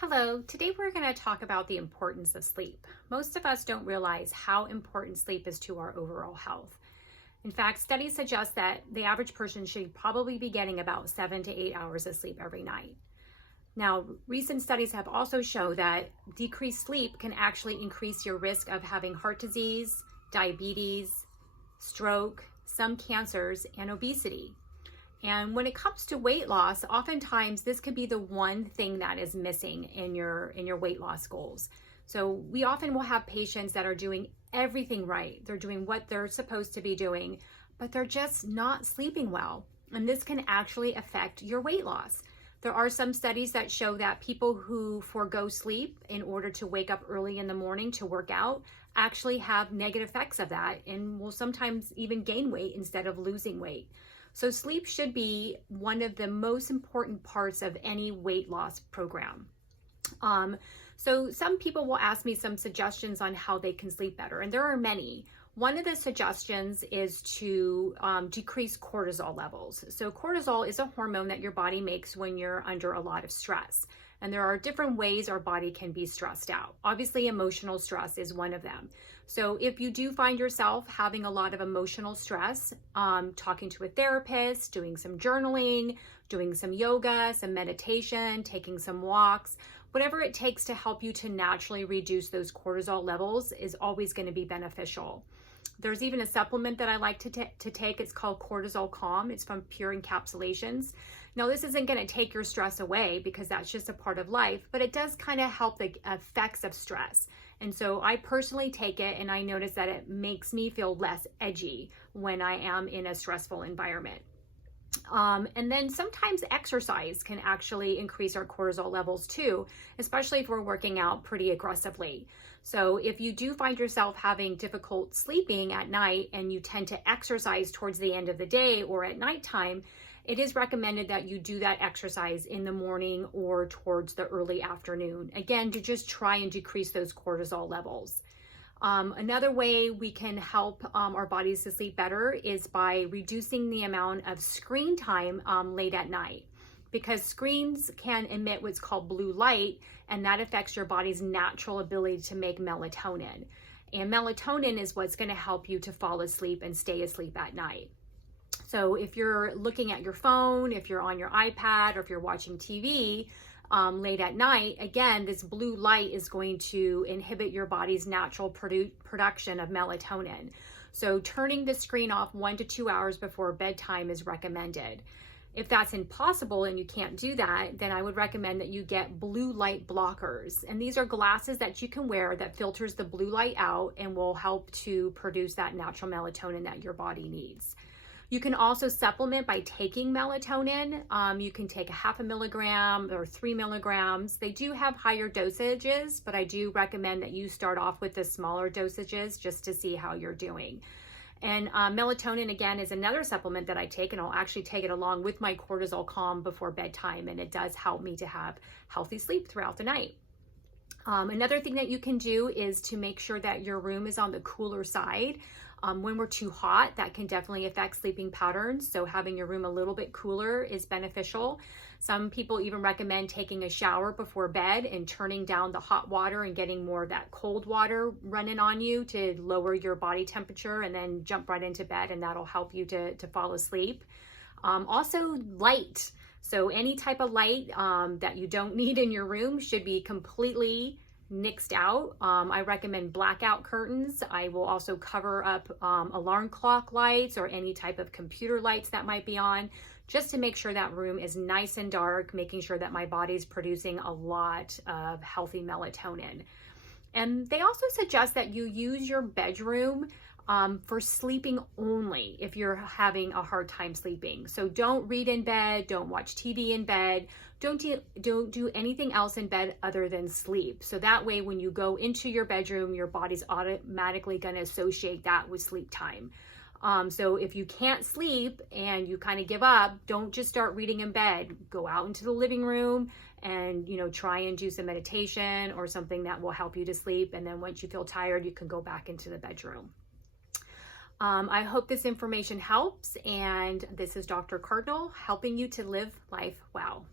Hello, today we're going to talk about the importance of sleep. Most of us don't realize how important sleep is to our overall health. In fact, studies suggest that the average person should probably be getting about 7 to 8 hours of sleep every night. Now, recent studies have also shown that decreased sleep can actually increase your risk of having heart disease, diabetes, stroke, some cancers, and obesity. And when it comes to weight loss, oftentimes this could be the one thing that is missing in your weight loss goals. So we often will have patients that are doing everything right. They're doing what they're supposed to be doing, but they're just not sleeping well. And this can actually affect your weight loss. There are some studies that show that people who forego sleep in order to wake up early in the morning to work out actually have negative effects of that and will sometimes even gain weight instead of losing weight. So sleep should be one of the most important parts of any weight loss program. So some people will ask me some suggestions on how they can sleep better, and there are many. One of the suggestions is to decrease cortisol levels. So cortisol is a hormone that your body makes when you're under a lot of stress. And there are different ways our body can be stressed out. Obviously, emotional stress is one of them. So if you do find yourself having a lot of emotional stress, talking to a therapist, doing some journaling, doing some yoga, some meditation, taking some walks, whatever it takes to help you to naturally reduce those cortisol levels is always going to be beneficial. There's even a supplement that I like to take. It's called Cortisol Calm. It's from Pure Encapsulations. Now, this isn't going to take your stress away because that's just a part of life, but it does kind of help the effects of stress. And so I personally take it, and I notice that it makes me feel less edgy when I am in a stressful environment. And then sometimes exercise can actually increase our cortisol levels too, especially if we're working out pretty aggressively. So if you do find yourself having difficult sleeping at night and you tend to exercise towards the end of the day or at nighttime, it is recommended that you do that exercise in the morning or towards the early afternoon. Again, to just try and decrease those cortisol levels. Another way we can help our bodies to sleep better is by reducing the amount of screen time late at night, because screens can emit what's called blue light, and that affects your body's natural ability to make melatonin. And melatonin is what's going to help you to fall asleep and stay asleep at night. So if you're looking at your phone, if you're on your iPad, or if you're watching TV, late at night, again, this blue light is going to inhibit your body's natural production of melatonin. So turning the screen off 1 to 2 hours before bedtime is recommended. If that's impossible and you can't do that, then I would recommend that you get blue light blockers. And these are glasses that you can wear that filters the blue light out and will help to produce that natural melatonin that your body needs. You can also supplement by taking melatonin. You can take 0.5 milligram or 3 milligrams. They do have higher dosages, but I do recommend that you start off with the smaller dosages just to see how you're doing. And melatonin, again, is another supplement that I take, and I'll actually take it along with my Cortisol Calm before bedtime, and it does help me to have healthy sleep throughout the night. Another thing that you can do is to make sure that your room is on the cooler side. When we're too hot, that can definitely affect sleeping patterns. So having your room a little bit cooler is beneficial. Some people even recommend taking a shower before bed and turning down the hot water and getting more of that cold water running on you to lower your body temperature, and then jump right into bed, and that'll help you to fall asleep. Also light. So any type of light that you don't need in your room should be completely nixed out. I recommend blackout curtains. I will also cover up alarm clock lights or any type of computer lights that might be on, just to make sure that room is nice and dark, making sure that my body's producing a lot of healthy melatonin. And they also suggest that you use your bedroom for sleeping only if you're having a hard time sleeping. So don't read in bed, don't watch TV in bed, don't do anything else in bed other than sleep. So that way, when you go into your bedroom, your body's automatically going to associate that with sleep time. So if you can't sleep and you kind of give up, don't just start reading in bed. Go out into the living room and, try and do some meditation or something that will help you to sleep. And then once you feel tired, you can go back into the bedroom. I hope this information helps, and this is Dr. Cardinal helping you to live life well.